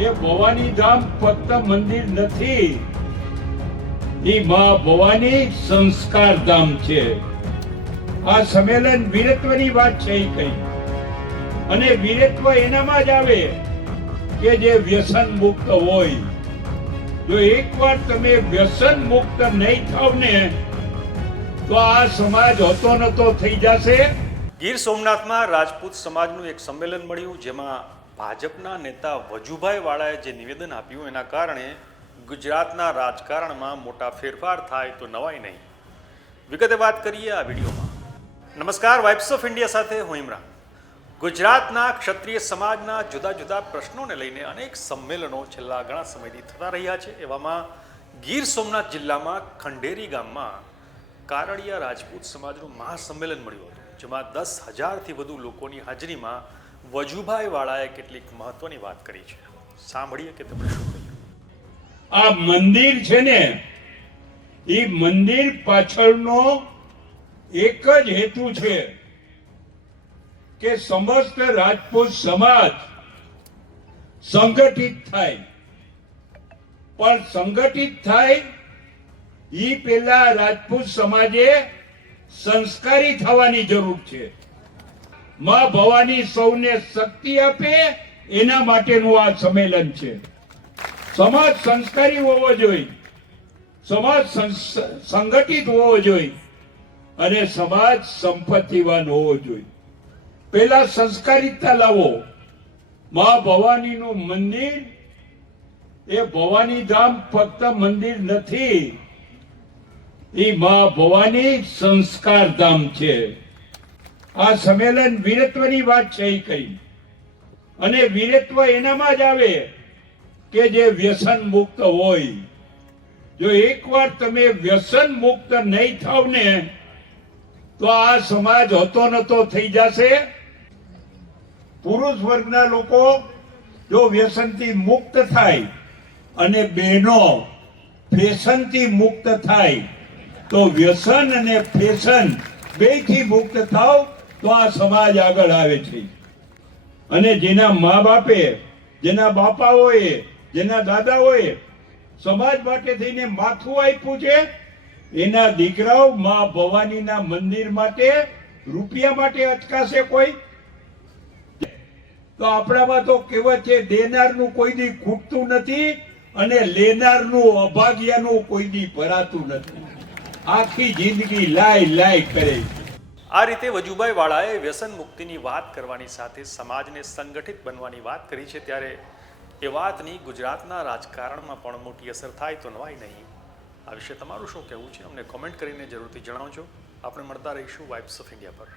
એ ભવાની ધામ ફક્ત મંદિર નથી, એ માં ભવાની સંસ્કાર ધામ છે. આ સંમેલન વીરત્વની વાત છે એ કઈ, અને વીરત્વ એનામાં જ આવે કે જે વ્યસન મુક્ત હોય. જો એકવાર તમે વ્યસન મુક્ત નહીં થાવ ને તો આ સમાજ હતો નતો થઈ જશે. ગીર સોમનાથમાં રાજપૂત સમાજનું એક સંમેલન મળ્યું, જેમાં ભાજપના નેતા વજુભાઈ વાળાએ જે નિવેદન આપ્યું એના કારણે ગુજરાતના રાજકારણમાં મોટા ફેરફાર થાય તો નવાઈ નહીં. વિગતે વાત કરીએ આ વિડીયોમાં. નમસ્કાર, વાઇબ્સ ઓફ ઇન્ડિયા સાથે હું ઇમરાન. ગુજરાતના ક્ષત્રિય સમાજના જુદા જુદા પ્રશ્નોને લઈને અનેક સંમેલનો છેલ્લા ઘણા સમયથી થતા રહ્યા છે. એવામાં ગીર સોમનાથ જિલ્લામાં ખંડેરી ગામમાં કારડિયા રાજપૂત સમાજનું મહાસંમેલન મળ્યું હતું, જેમાં 10,000થી વધુ લોકોની હાજરીમાં વજુભાઈ વાળાએ કેટલીક મહત્વની વાત કરી છે. સાંભળીએ કે તેમણે શું કહ્યું. આ મંદિર છે ને, એ મંદિર પાછળનો એક જ હેતુ છે કે સમસ્ત રાજપૂત સમાજ સંગઠિત થાય. પણ સંગઠિત થાય એ પહેલા રાજપૂત સમાજે સંસ્કારી થવાની જરૂર છે. માં ભવાની સૌને શક્તિ આપે એના માટેનું આ સંમેલન છે. સમાજ સંસ્કારી હોવો જોઈએ, સમાજ સંગઠિત હોવો જોઈએ, અને સમાજ સંપત્તિવાન હોવો જોઈએ. પેલા સંસ્કારિતતા લાવો. માં ભવાનીનું મંદિર એ ભવાની ધામ ફક્ત મંદિર નથી, એ માં ભવાની સંસ્કાર ધામ છે. આ સંમેલન વીરત્વની વાત છે એ કઈ, અને વીરત્વ એનામાં જ આવે કે જે વ્યસન મુક્ત હોય. જો એકવાર તમે વ્યસન મુક્ત નહીં થાવ ને તો આ સમાજ હતો નતો થઈ જશે. પુરુષ વર્ગના લોકો જો વ્યસનથી મુક્ત થાય અને બહેનો ફેશનથી મુક્ત થાય તો વ્યસન અને ફેશન બેથી મુક્ત થાવ તો આ સમાજ આગળ આવે છે. અને જેના મા બાપે, જેના બાપાઓએ, જેના દાદાઓએ સમાજ માટે થઈને માથું આપ્યું છે, એના દીકરાઓ માં ભવાનીના મંદિર માટે રૂપિયા માટે અટકાશે કોઈ? તો આપણામાં તો કહેવત છે, દેનારનું કોઈ દી ખૂટતું નથી અને લેનારનું અભાગ્યાનું કોઈ દી ભરાતું નથી. આખી જિંદગી લાય કરે. આ રીતે વજુભાઈ વાળાએ વ્યસન મુક્તિની વાત કરવાની સાથે સમાજને સંગઠિત બનવાની વાત કરી છે. ત્યારે એ વાતની ગુજરાતના રાજકારણમાં પણ મોટી અસર થાય તો નવાઈ નહીં. આ વિશે તમારું શું કહેવું છે? અમને કોમેન્ટ કરીને જરૂરથી જણાવજો. આપણે મળતા રહીશું વાઇબ્સ ઓફ ઇન્ડિયા પર.